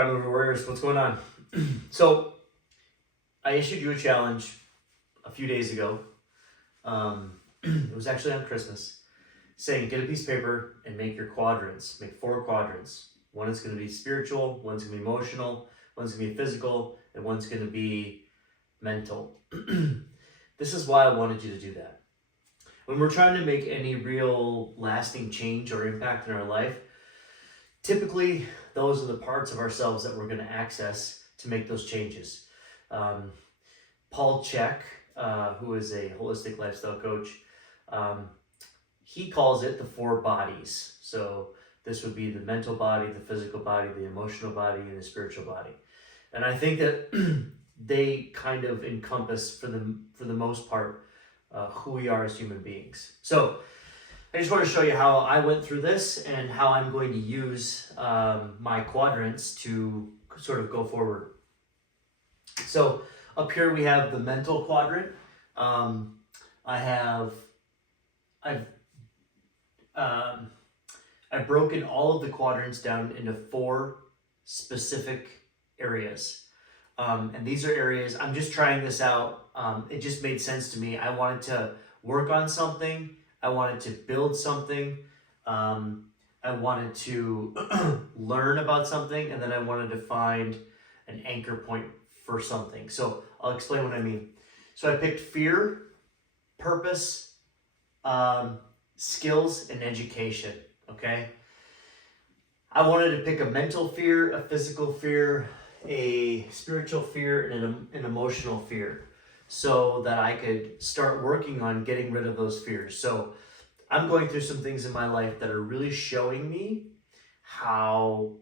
Prime Mover Warriors, what's going on? So, I issued you a challenge a few days ago. It was actually on Christmas, saying get a piece of paper and make your quadrants. Make 4 quadrants. One is going to be spiritual, one's going to be emotional, one's going to be physical, and one's going to be mental. This is why I wanted you to do that. When we're trying to make any real lasting change or impact in our life, typically those are the parts of ourselves that we're going to access to make those changes. Paul Chek, who is a holistic lifestyle coach, he calls it the 4 bodies. So this would be the mental body, the physical body, the emotional body, and the spiritual body. And I think that they kind of encompass, for the most part, who we are as human beings. So I just want to show you how I went through this and how I'm going to use my quadrants to sort of go forward. So up here we have the mental quadrant. I've broken all of the quadrants down into 4 specific areas. And these are areas, I'm just trying this out. It just made sense to me. I wanted to work on something. I wanted to build something. I wanted to learn about something, and then I wanted to find an anchor point for something. So I'll explain what I mean. So I picked fear, purpose, skills, and education, okay? I wanted to pick a mental fear, a physical fear, a spiritual fear, and an emotional fear, so that I could start working on getting rid of those fears. So I'm going through some things in my life that are really showing me how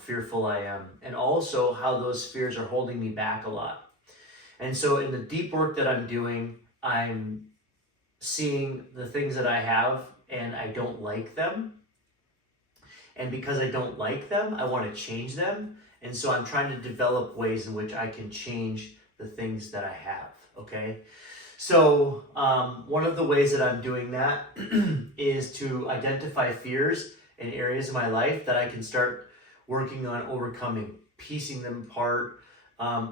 fearful I am, and also how those fears are holding me back a lot. And so in the deep work that I'm doing, I'm seeing the things that I have and I don't like them. And because I don't like them, I want to change them. And so I'm trying to develop ways in which I can change the things that I have, okay? So one of the ways that I'm doing that is to identify fears in areas of my life that I can start working on overcoming, piecing them apart,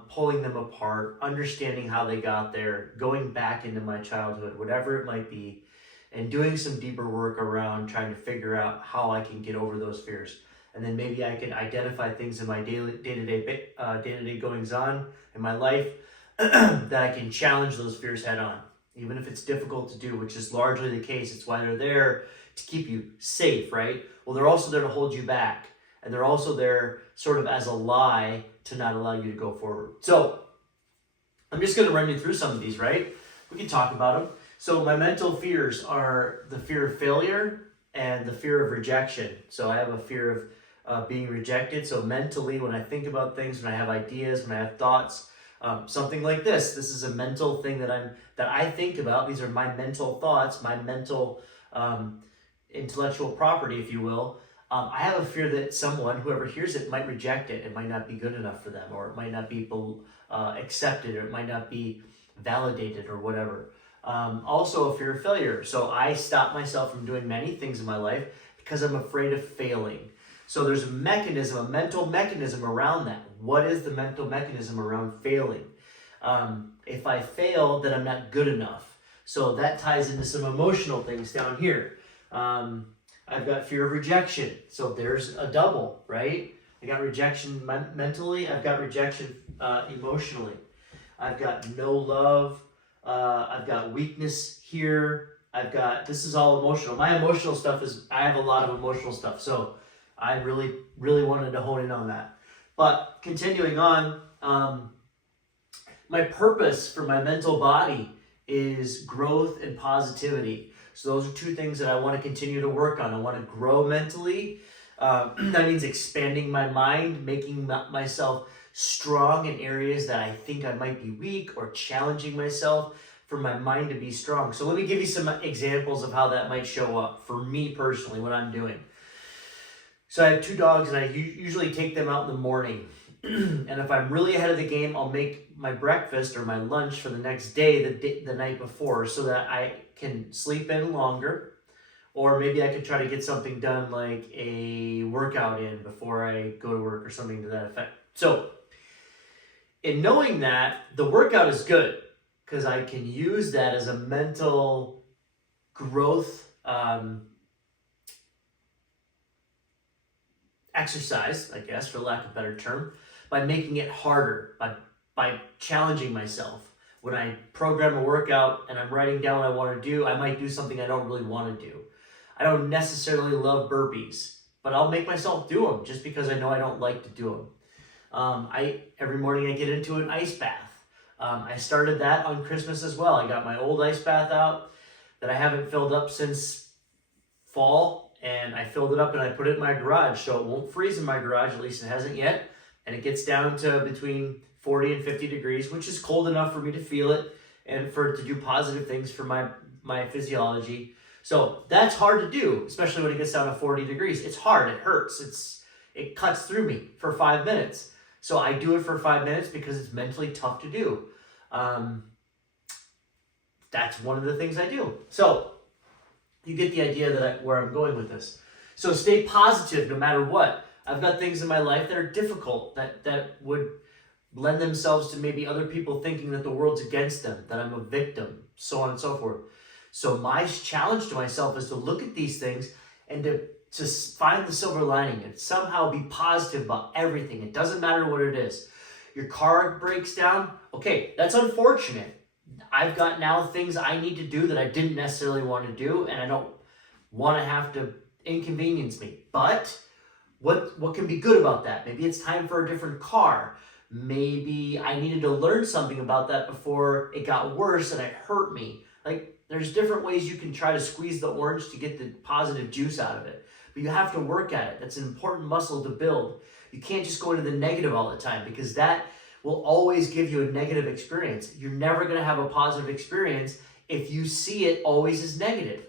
pulling them apart, understanding how they got there, going back into my childhood, whatever it might be, and doing some deeper work around trying to figure out how I can get over those fears. And then maybe I can identify things in my day-to-day goings-on in my life that I can challenge those fears head on, even if it's difficult to do, which is largely the case. It's why they're there to keep you safe, right? Well, they're also there to hold you back. And they're also there sort of as a lie to not allow you to go forward. So I'm just going to run you through some of these, right? We can talk about them. So my mental fears are the fear of failure and the fear of rejection. So I have a fear of being rejected. So mentally, when I think about things, when I have ideas, when I have thoughts, something like this is a mental thing that I think about. These are my mental thoughts, my mental intellectual property, if you will. I have a fear that someone, whoever hears it, might reject it. It might not be good enough for them, or it might not be accepted, or it might not be validated, or whatever. Also a fear of failure. So I stop myself from doing many things in my life because I'm afraid of failing. So there's a mental mechanism around that. What is the mental mechanism around failing? If I fail, then I'm not good enough. So that ties into some emotional things down here. I've got fear of rejection. So there's a double, right? I got rejection mentally. I've got rejection emotionally. I've got no love. I've got weakness here. This is all emotional. My emotional stuff I have a lot of emotional stuff. So I really, really wanted to hone in on that. But continuing on, my purpose for my mental body is growth and positivity. So those are 2 things that I want to continue to work on. I want to grow mentally. That means expanding my mind, making myself strong in areas that I think I might be weak, or challenging myself for my mind to be strong. So let me give you some examples of how that might show up for me personally, what I'm doing. So I have 2 dogs, and I usually take them out in the morning. And if I'm really ahead of the game, I'll make my breakfast or my lunch for the next day, the night before, so that I can sleep in longer, Or maybe I could try to get something done like a workout in before I go to work or something to that effect. So in knowing that, the workout is good because I can use that as a mental growth exercise, I guess, for lack of a better term, by making it harder, by challenging myself. When I program a workout and I'm writing down what I want to do, I might do something I don't really want to do. I don't necessarily love burpees, but I'll make myself do them just because I know I don't like to do them. Every morning I get into an ice bath. I started that on Christmas as well. I got my old ice bath out that I haven't filled up since fall, and I filled it up and I put it in my garage so it won't freeze in my garage, at least it hasn't yet, and it gets down to between 40 and 50 degrees, which is cold enough for me to feel it and for it to do positive things for my physiology. So that's hard to do, especially when it gets down to 40 degrees. It's hard, it hurts, it cuts through me for 5 minutes. So I do it for 5 minutes because it's mentally tough to do. That's one of the things I do. So you get the idea where I'm going with this. So stay positive no matter what. I've got things in my life that are difficult, that would lend themselves to maybe other people thinking that the world's against them, that I'm a victim, so on and so forth. So my challenge to myself is to look at these things and to find the silver lining and somehow be positive about everything. It doesn't matter what it is. Your car breaks down. Okay, that's unfortunate. I've got now things I need to do that I didn't necessarily want to do, and I don't want to have to inconvenience me. But what can be good about that? Maybe it's time for a different car. Maybe I needed to learn something about that before it got worse and it hurt me. Like, there's different ways you can try to squeeze the orange to get the positive juice out of it. But you have to work at it. That's an important muscle to build. You can't just go into the negative all the time because that will always give you a negative experience. You're never going to have a positive experience if you see it always as negative.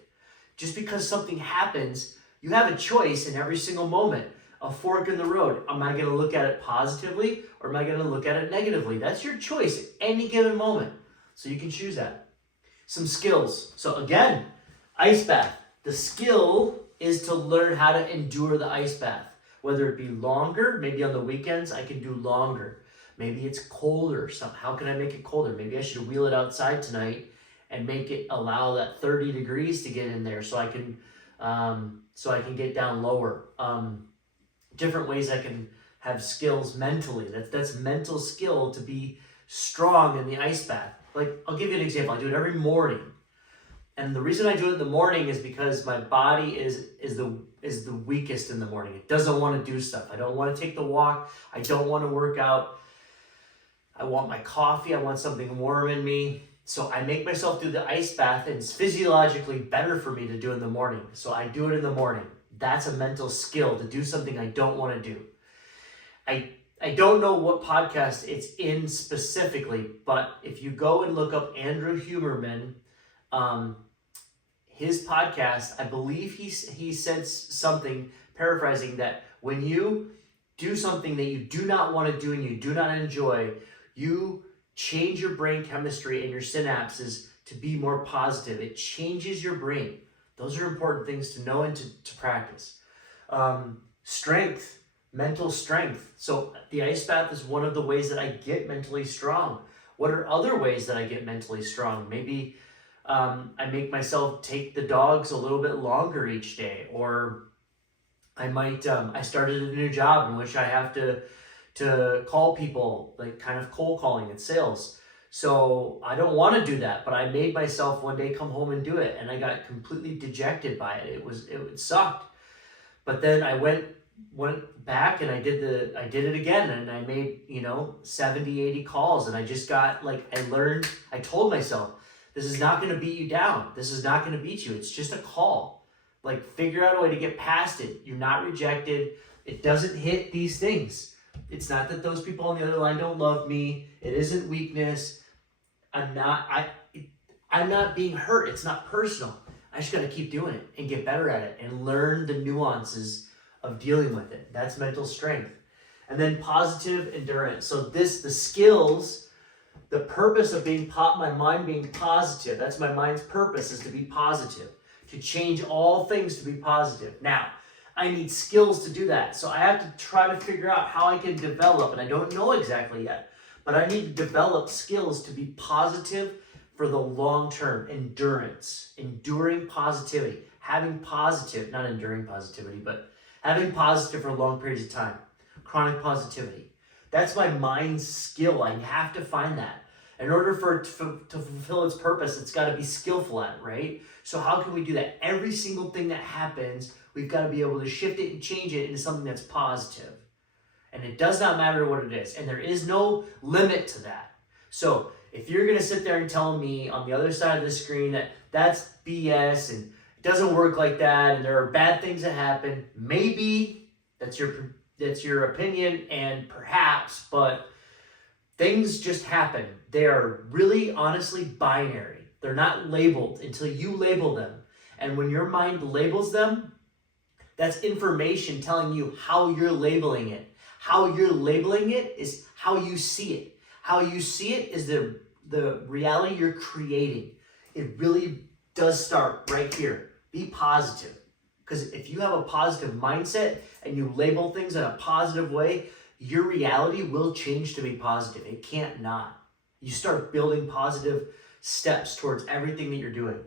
Just because something happens, you have a choice in every single moment. A fork in the road. Am I going to look at it positively or am I going to look at it negatively? That's your choice at any given moment. So you can choose that. Some skills. So again, ice bath. The skill is to learn how to endure the ice bath. Whether it be longer, maybe on the weekends I can do longer. Maybe it's colder. So how can I make it colder? Maybe I should wheel it outside tonight and make it allow that 30 degrees to get in there so I can get down lower. Different ways I can have skills mentally. That's mental skill to be strong in the ice bath. Like, I'll give you an example. I do it every morning. And the reason I do it in the morning is because my body is the weakest in the morning. It doesn't want to do stuff. I don't want to take the walk. I don't want to work out. I want my coffee. I want something warm in me. So I make myself do the ice bath, and it's physiologically better for me to do in the morning. So I do it in the morning. That's a mental skill to do something I don't want to do. I don't know what podcast it's in specifically, but if you go and look up Andrew Huberman, his podcast, I believe he said something, paraphrasing, that when you do something that you do not want to do and you do not enjoy, you change your brain chemistry and your synapses to be more positive. It changes your brain. Those are important things to know and to practice. Strength. Mental strength. So the ice bath is one of the ways that I get mentally strong. What are other ways that I get mentally strong? Maybe I make myself take the dogs a little bit longer each day, or I might, I started a new job in which I have to call people, like kind of cold calling and sales. So I don't want to do that, but I made myself one day come home and do it, and I got completely dejected by it. It sucked. But then I went back and I did it again, and I made 70, 80 calls, and I just got I told myself, this is not going to beat you down. This is not going to beat you. It's just a call. Like, figure out a way to get past it. You're not rejected. It doesn't hit these things. It's not that those people on the other line don't love me. It isn't weakness. I'm not being hurt. It's not personal. I just got to keep doing it and get better at it and learn the nuances of dealing with it. That's mental strength. And then positive endurance. So the skills, the purpose of my mind being positive, that's my mind's purpose, is to be positive, to change all things to be positive. Now, I need skills to do that. So I have to try to figure out how I can develop, and I don't know exactly yet, but I need to develop skills to be positive for the long term. Endurance, enduring positivity, having positive, not enduring positivity, but having positive for long periods of time. Chronic positivity. That's my mind's skill. I have to find that. In order for it to fulfill its purpose, it's got to be skillful at it, right? So how can we do that? Every single thing that happens, we've got to be able to shift it and change it into something that's positive. And it does not matter what it is. And there is no limit to that. So if you're going to sit there and tell me on the other side of the screen that that's BS and it doesn't work like that and there are bad things that happen, maybe that's your opinion and perhaps, but things just happen. They are really honestly binary. They're not labeled until you label them. And when your mind labels them, that's information telling you how you're labeling it. How you're labeling it is how you see it. How you see it is the reality you're creating. It really does start right here. Be positive. Because if you have a positive mindset and you label things in a positive way, your reality will change to be positive. It can't not. You start building positive steps towards everything that you're doing.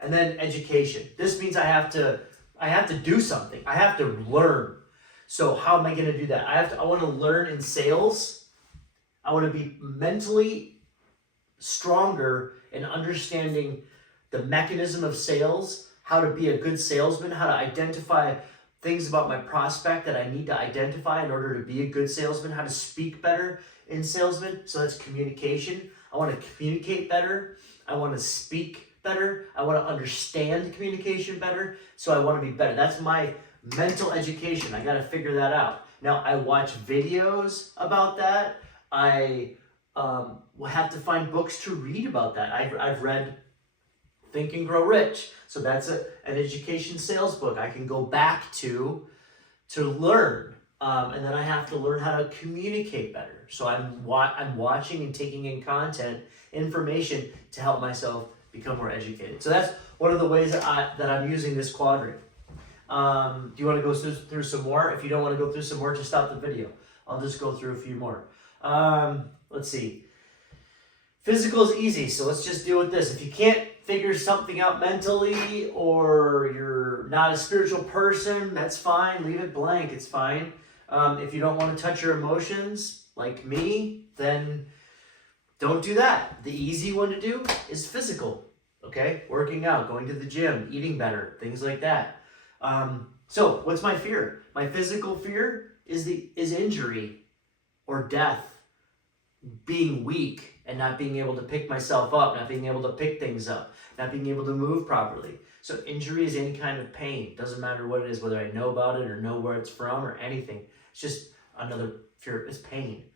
And then education. This means I have to do something. I have to learn. So how am I going to do that? I want to learn in sales. I want to be mentally stronger in understanding the mechanism of sales, how to be a good salesman, how to identify things about my prospect that I need to identify in order to be a good salesman, how to speak better in salesman. So that's communication. I want to communicate better. I want to speak better. I want to understand communication better. So I want to be better. That's my mental education. I got to figure that out. Now, I watch videos about that. I will have to find books to read about that. I've read Think and Grow Rich. So that's an education sales book I can go back to learn. And then I have to learn how to communicate better. So I'm watching and taking in content, information to help myself become more educated. So that's one of the ways that I'm using this quadrant. Do you want to go through some more? If you don't want to go through some more, just stop the video. I'll just go through a few more. Let's see. Physical is easy, so let's just deal with this. If you can't figure something out mentally or you're not a spiritual person, that's fine. Leave it blank. It's fine. If you don't want to touch your emotions like me, then don't do that. The easy one to do is physical. Okay? Working out, going to the gym, eating better, things like that. So what's my fear? My physical fear is injury or death, being weak and not being able to pick myself up, not being able to pick things up, not being able to move properly. So injury is any kind of pain. Doesn't matter what it is, whether I know about it or know where it's from or anything. It's just another fear. It's pain.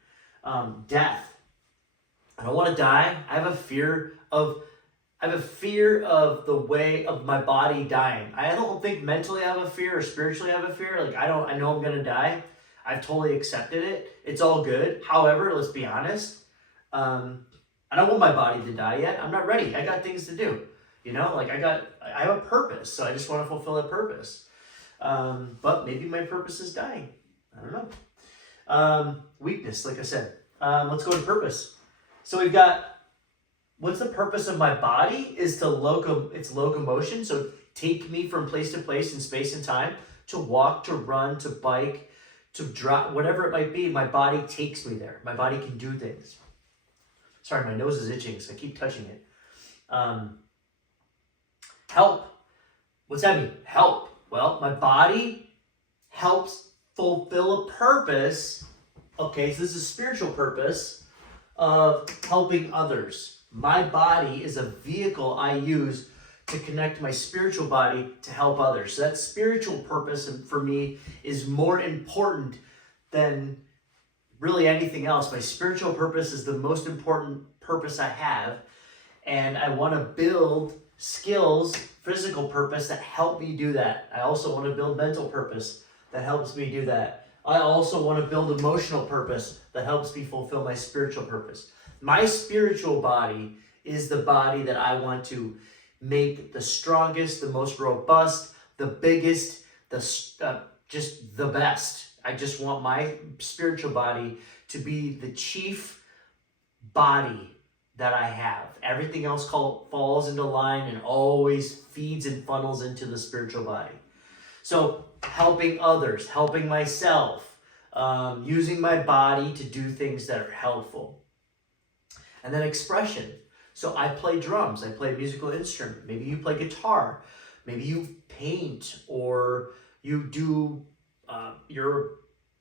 Death. I don't want to die. I have a fear of the way of my body dying. I don't think mentally I have a fear or spiritually I have a fear. Like I know I'm gonna die. I've totally accepted it. It's all good. However, let's be honest. I don't want my body to die yet. I'm not ready. I got things to do. You know, like I have a purpose, so I just want to fulfill that purpose. But maybe my purpose is dying. I don't know. Weakness, like I said. Let's go to purpose. So we've got, what's the purpose of my body? Is it's locomotion. So take me from place to place in space and time, to walk, to run, to bike, to drive, whatever it might be. My body takes me there. My body can do things. Sorry, my nose is itching, so I keep touching it. Help. What's that mean? Help. Well, my body helps fulfill a purpose. Okay, so this is a spiritual purpose of helping others. My body is a vehicle I use to connect my spiritual body to help others. So that spiritual purpose for me is more important than really anything else. My spiritual purpose is the most important purpose I have. And I want to build skills, physical purpose that help me do that. I also want to build mental purpose that helps me do that. I also want to build emotional purpose that helps me fulfill my spiritual purpose. My spiritual body is the body that I want to make the strongest, the most robust, the biggest, just the best. I just want my spiritual body to be the chief body that I have. Everything else falls into line and always feeds and funnels into the spiritual body. So helping others, helping myself, using my body to do things that are helpful. And then expression. So I play drums, I play a musical instrument. Maybe you play guitar. Maybe you paint, or you do, you're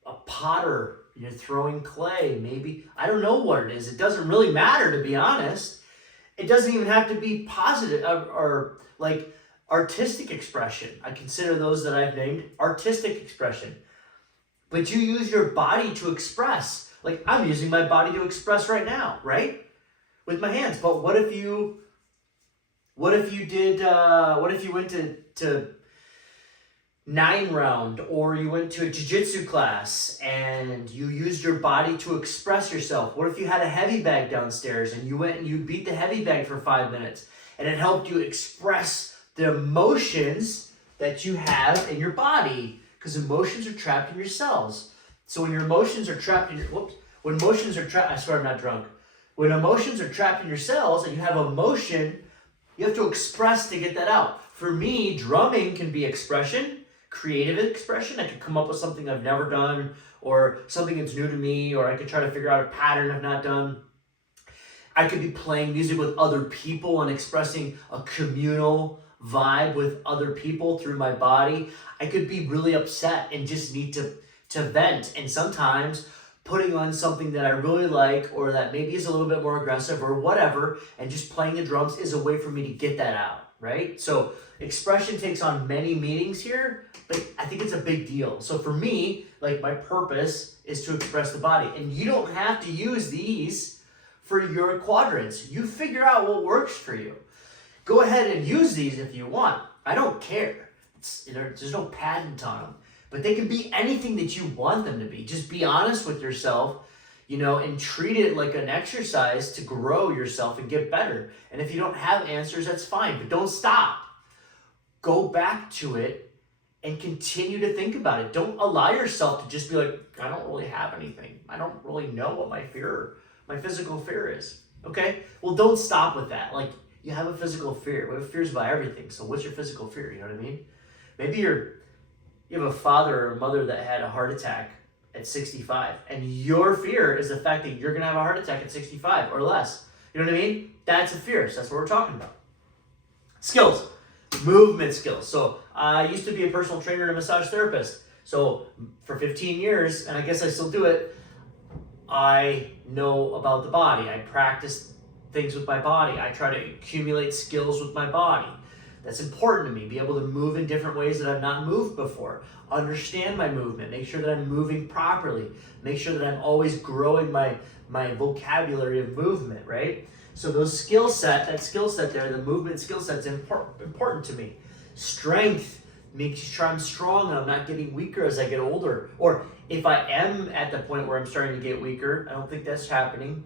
a potter, you're throwing clay. Maybe, I don't know what it is. It doesn't really matter, to be honest. It doesn't even have to be positive or like artistic expression. I consider those that I've named artistic expression. But you use your body to express. Like I'm using my body to express right now, right? With my hands. But what if you went to 9-round, or you went to a jiu-jitsu class and you used your body to express yourself? What if you had a heavy bag downstairs and you went and you beat the heavy bag for 5 minutes and it helped you express the emotions that you have in your body? Because emotions are trapped in your cells. So when your emotions are trapped in your, when emotions are trapped, I swear I'm not drunk. When emotions are trapped in your cells and you have emotion, you have to express to get that out. For me, drumming can be expression, creative expression. I could come up with something I've never done, or something that's new to me, or I could try to figure out a pattern I've not done. I could be playing music with other people and expressing a communal vibe with other people through my body. I could be really upset and just need to vent. And sometimes putting on something that I really like, or that maybe is a little bit more aggressive or whatever, and just playing the drums is a way for me to get that out, right? So expression takes on many meanings here, but I think it's a big deal. So for me, like my purpose is to express the body. And you don't have to use these for your quadrants. You figure out what works for you. Go ahead and use these if you want. I don't care. There's no patent on them. But they can be anything that you want them to be. Just be honest with yourself, and treat it like an exercise to grow yourself and get better. And if you don't have answers, that's fine. But don't stop. Go back to it and continue to think about it. Don't allow yourself to just be like, I don't really have anything. I don't really know what my physical fear is. Okay? Well, don't stop with that. Like, you have a physical fear. We have fears about everything. So what's your physical fear? You know what I mean? Maybe you have a father or a mother that had a heart attack at 65, and your fear is the fact that you're going to have a heart attack at 65 or less. You know what I mean? That's a fear. So that's what we're talking about. Skills. Movement skills. So I used to be a personal trainer and a massage therapist. So for 15 years, and I guess I still do it, I know about the body. I practice things with my body. I try to accumulate skills with my body. That's important to me. Be able to move in different ways that I've not moved before. Understand my movement. Make sure that I'm moving properly. Make sure that I'm always growing my vocabulary of movement, right? So that skill set there, the movement skill set is important to me. Strength, make sure I'm strong and I'm not getting weaker as I get older. Or if I am at the point where I'm starting to get weaker, I don't think that's happening,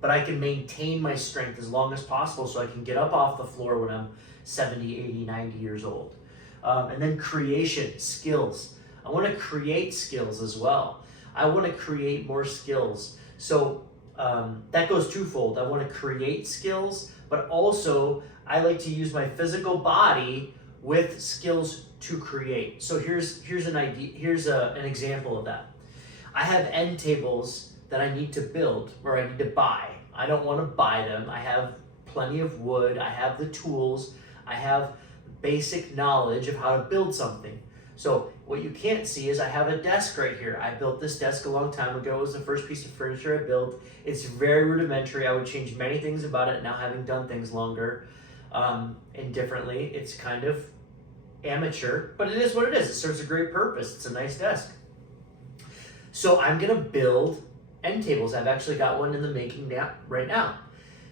but I can maintain my strength as long as possible so I can get up off the floor when I'm 70, 80, 90 years old. And then creation, skills. I want to create skills as well. I want to create more skills. So that goes twofold. I want to create skills, but also I like to use my physical body with skills to create. So here's an idea. Here's an example of that. I have end tables that I need to build or I need to buy. I don't want to buy them. I have plenty of wood. I have the tools. I have basic knowledge of how to build something. So what you can't see is I have a desk right here. I built this desk a long time ago. It was the first piece of furniture I built. It's very rudimentary. I would change many things about it now, having done things longer and differently. It's kind of amateur, but it is what it is. It serves a great purpose. It's a nice desk. So I'm gonna build end tables. I've actually got one in the making now, right now.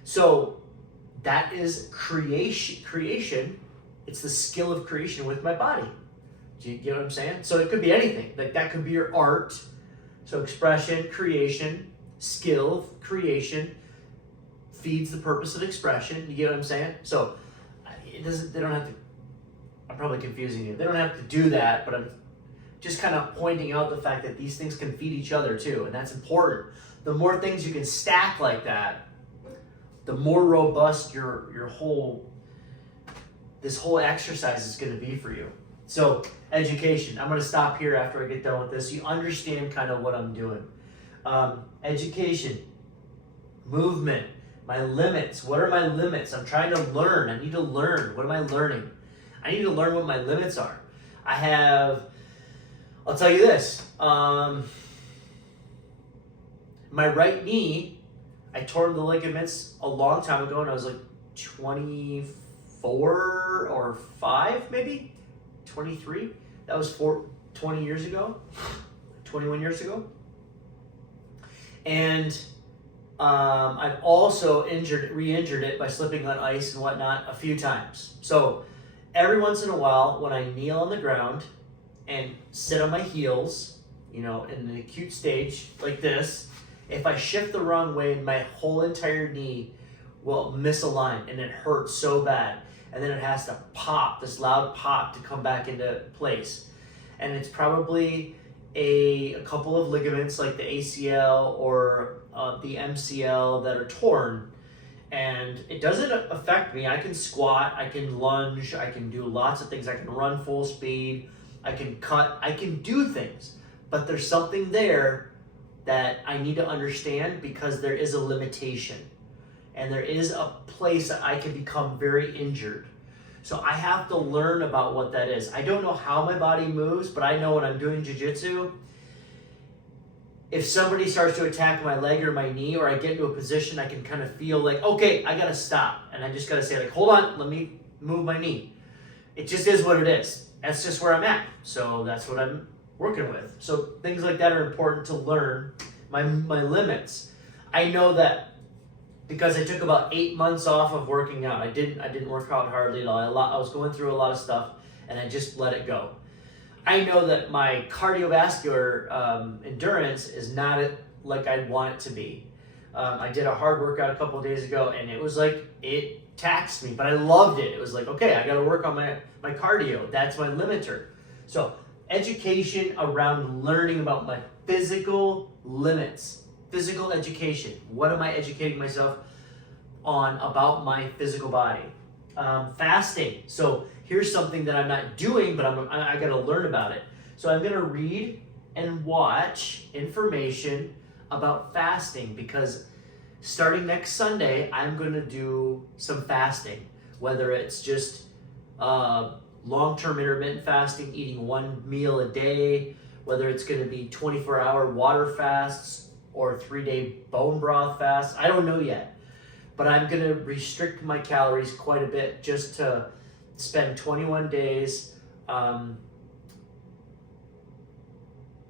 So that is creation. It's the skill of creation with my body. Do you get what I'm saying? So it could be anything. Like that could be your art. So expression, creation, skill, creation feeds the purpose of expression. You get what I'm saying? So it doesn't, they don't have to, I'm probably confusing you. They don't have to do that, but I'm just kind of pointing out the fact that these things can feed each other too, and that's important. The more things you can stack like that, the more robust this whole exercise is going to be for you. So education, I'm going to stop here after I get done with this. You understand kind of what I'm doing. Education, movement, my limits. What are my limits? I'm trying to learn. I need to learn. What am I learning? I need to learn what my limits are. I'll tell you this. My right knee, I tore the ligaments a long time ago, and I was like 24 or 5, maybe 23. That was 20 years ago, 21 years ago. And I've also re-injured it by slipping on ice and whatnot a few times. So every once in a while, when I kneel on the ground and sit on my heels, in an acute stage like this, if I shift the wrong way, my whole entire knee will misalign and it hurts so bad. And then it has to pop, this loud pop, to come back into place. And it's probably a couple of ligaments like the ACL or the MCL that are torn. And it doesn't affect me. I can squat, I can lunge, I can do lots of things. I can run full speed, I can cut, I can do things. But there's something there that I need to understand, because there is a limitation. And there is a place that I can become very injured. So I have to learn about what that is. I don't know how my body moves, but I know when I'm doing jiu-jitsu, if somebody starts to attack my leg or my knee, or I get into a position, I can kind of feel like, okay, I gotta stop. And I just gotta say, like, hold on, let me move my knee. It just is what it is. That's just where I'm at. So that's what I'm working with. So things like that are important to learn. My limits. I know that because I took about 8 months off of working out. I didn't work out hardly at all. I was going through a lot of stuff, and I just let it go. I know that my cardiovascular endurance is not like I want it to be. I did a hard workout a couple of days ago, and it was like, it taxed me, but I loved it. It was like, okay, I got to work on my cardio. That's my limiter. So education around learning about my physical limits. Physical education. What am I educating myself on about my physical body? Fasting. So here's something that I'm not doing, but I got to learn about it. So I'm going to read and watch information about fasting, because starting next Sunday, I'm going to do some fasting, whether it's just long-term intermittent fasting, eating one meal a day, whether it's going to be 24-hour water fasts or 3-day bone broth fast. I don't know yet, but I'm going to restrict my calories quite a bit just to spend 21 days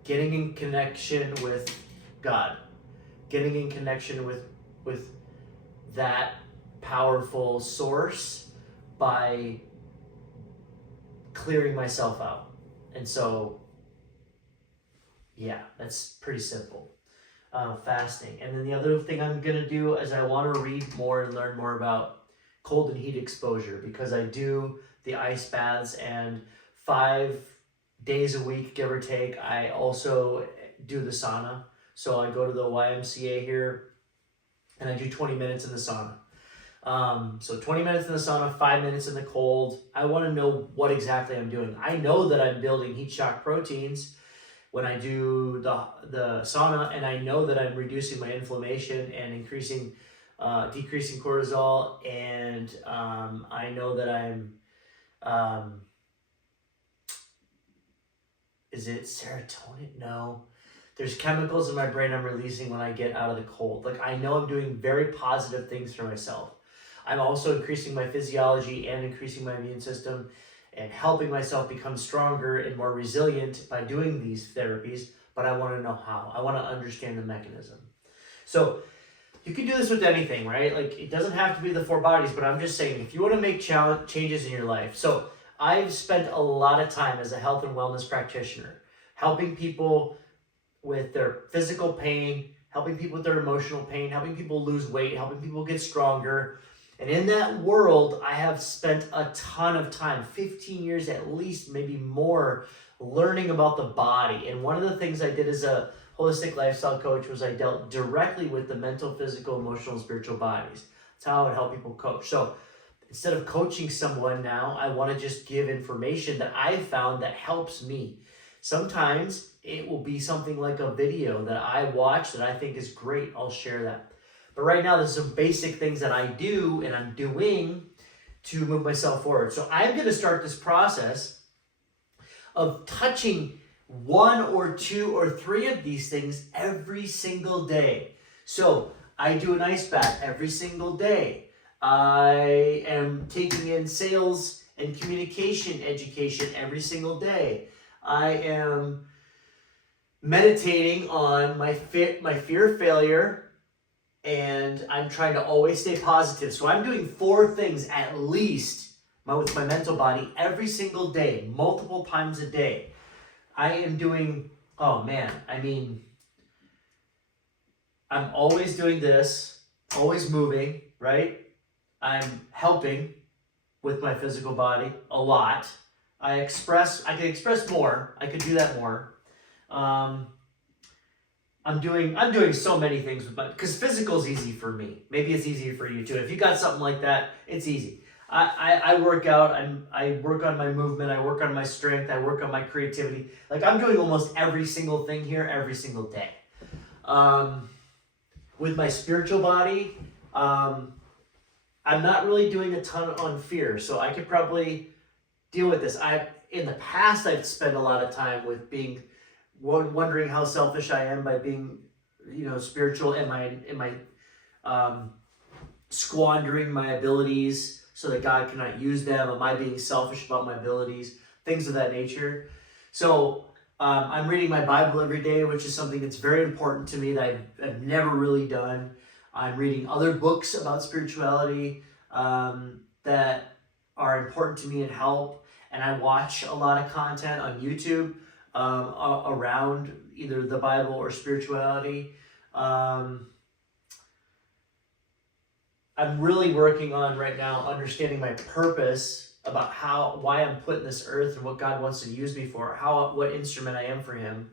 getting in connection with God, getting in connection with that powerful source by clearing myself out. And so, yeah, that's pretty simple. Fasting. And then the other thing I'm going to do is I want to read more and learn more about cold and heat exposure, because I do the ice baths, and 5 days a week, give or take, I also do the sauna. So I go to the YMCA here and I do 20 minutes in the sauna. So 20 minutes in the sauna, 5 minutes in the cold. I want to know what exactly I'm doing. I know that I'm building heat shock proteins when I do the sauna, and I know that I'm reducing my inflammation and decreasing cortisol, and I know that I'm, is it serotonin? No. There's chemicals in my brain I'm releasing when I get out of the cold. Like, I know I'm doing very positive things for myself. I'm also increasing my physiology and increasing my immune system and helping myself become stronger and more resilient by doing these therapies, but I want to know how. I want to understand the mechanism. So you can do this with anything, right? Like, it doesn't have to be the 4 bodies, but I'm just saying, if you want to make changes in your life. So I've spent a lot of time as a health and wellness practitioner, helping people with their physical pain, helping people with their emotional pain, helping people lose weight, helping people get stronger. And in that world, I have spent a ton of time, 15 years at least, maybe more, learning about the body. And one of the things I did as a holistic lifestyle coach was I dealt directly with the mental, physical, emotional, and spiritual bodies. That's how I would help people coach. So instead of coaching someone now, I want to just give information that I found that helps me. Sometimes it will be something like a video that I watch that I think is great. I'll share that. But right now, there's some basic things that I do and I'm doing to move myself forward. So I'm going to start this process of touching one or two or three of these things every single day. So I do an ice bath every single day. I am taking in sales and communication education every single day. I am meditating on my fear of failure, and I'm trying to always stay positive. So I'm doing 4 things at least with my mental body every single day, multiple times a day. I am doing, I'm always doing this, always moving, right? I'm helping with my physical body a lot. I can express more. I could do that more. I'm doing so many things because physical is easy for me. Maybe it's easier for you too. If you got something like that, it's easy. I work out. I work on my movement. I work on my strength. I work on my creativity. Like I'm doing almost every single thing here every single day. With my spiritual body, I'm not really doing a ton on fear, so I could probably deal with this. In the past, I've spent a lot of time with wondering how selfish I am by being, spiritual. Am I squandering my abilities so that God cannot use them? Am I being selfish about my abilities? Things of that nature. So I'm reading my Bible every day, which is something that's very important to me that I've never really done. I'm reading other books about spirituality that are important to me and help. And I watch a lot of content on YouTube around either the Bible or spirituality. I'm really working on right now understanding my purpose about why I'm put in this earth and what God wants to use me for, what instrument I am for Him.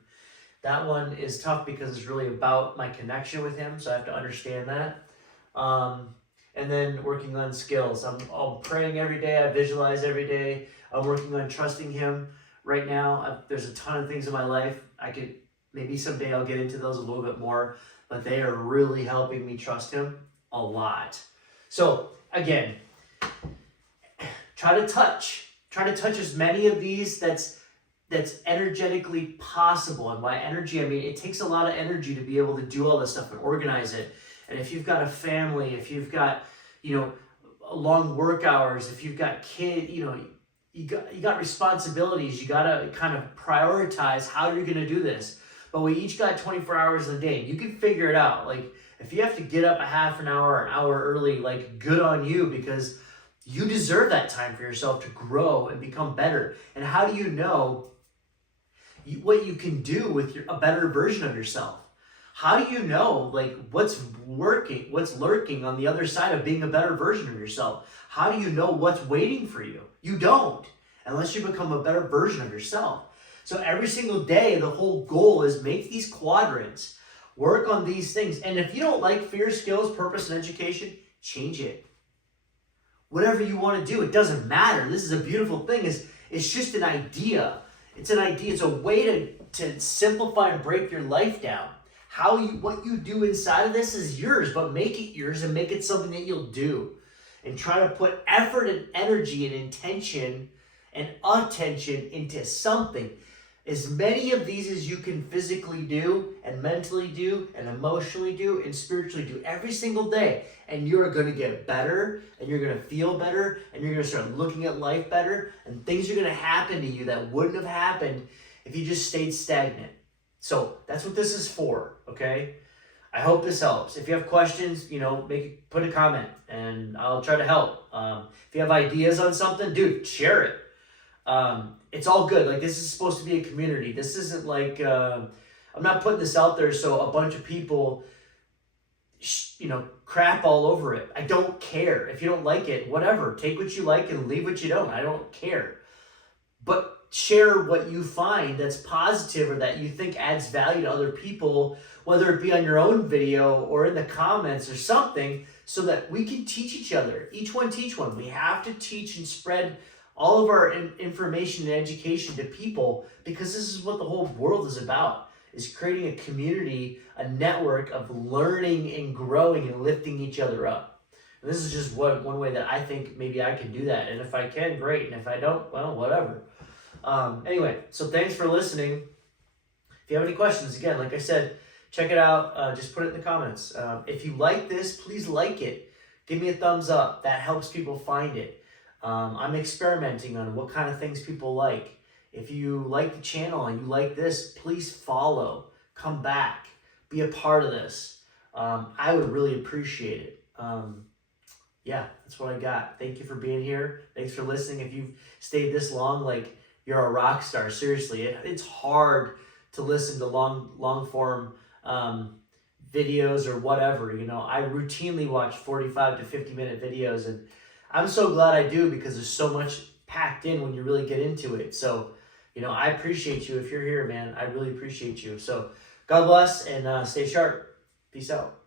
That one is tough because it's really about my connection with Him, so I have to understand that. And then working on skills. I'm praying every day. I visualize every day. I'm working on trusting Him right now. There's a ton of things in my life. Maybe someday I'll get into those a little bit more, but they are really helping me trust Him a lot. So again, try to touch as many of these that's energetically possible. And by energy, I mean it takes a lot of energy to be able to do all this stuff and organize it. And if you've got a family, if you've got, long work hours, if you've got kids, you got responsibilities, you got to kind of prioritize how you're going to do this. But we each got 24 hours in a day. You can figure it out. Like if you have to get up a half an hour or an hour early, like good on you, because you deserve that time for yourself to grow and become better. And how do you know what you can do with a better version of yourself? How do you know what's lurking on the other side of being a better version of yourself? How do you know what's waiting for you? You don't, unless you become a better version of yourself. So every single day, the whole goal is make these quadrants, work on these things. And if you don't like fear, skills, purpose, and education, change it. Whatever you want to do, it doesn't matter. This is a beautiful thing. It's just an idea. It's an idea. It's a way to simplify and break your life down. What you do inside of this is yours, but make it yours and make it something that you'll do. And try to put effort and energy and intention and attention into something. As many of these as you can physically do and mentally do and emotionally do and spiritually do every single day. And you're going to get better and you're going to feel better and you're going to start looking at life better, and things are going to happen to you that wouldn't have happened if you just stayed stagnant. So that's what this is for, okay? I hope this helps. If you have questions, put a comment and I'll try to help. If you have ideas on something, dude, share it. It's all good. Like, this is supposed to be a community. This isn't like, I'm not putting this out there so a bunch of people crap all over it. I don't care. If you don't like it, whatever. Take what you like and leave what you don't. I don't care. But share what you find that's positive or that you think adds value to other people, whether it be on your own video or in the comments or something, so that we can teach each other. Each one teach one. We have to teach and spread all of our information and education to people, because this is what the whole world is about, is creating a community, a network of learning and growing and lifting each other up. And this is just one way that I think maybe I can do that. And if I can, great. And if I don't, well, whatever. Anyway, so thanks for listening. If you have any questions, again, like I said, check it out. Just put it in the comments. If you like this, please like it. Give me a thumbs up. That helps people find it. I'm experimenting on what kind of things people like. If you like the channel and you like this, please follow. Come back. Be a part of this. I would really appreciate it. Yeah, that's what I got. Thank you for being here. Thanks for listening. If you've stayed this long, like, you're a rock star. Seriously, it's hard to listen to long form videos or whatever. I routinely watch 45 to 50 minute videos, and I'm so glad I do, because there's so much packed in when you really get into it. So, I appreciate you. If you're here, man, I really appreciate you. So God bless, and stay sharp. Peace out.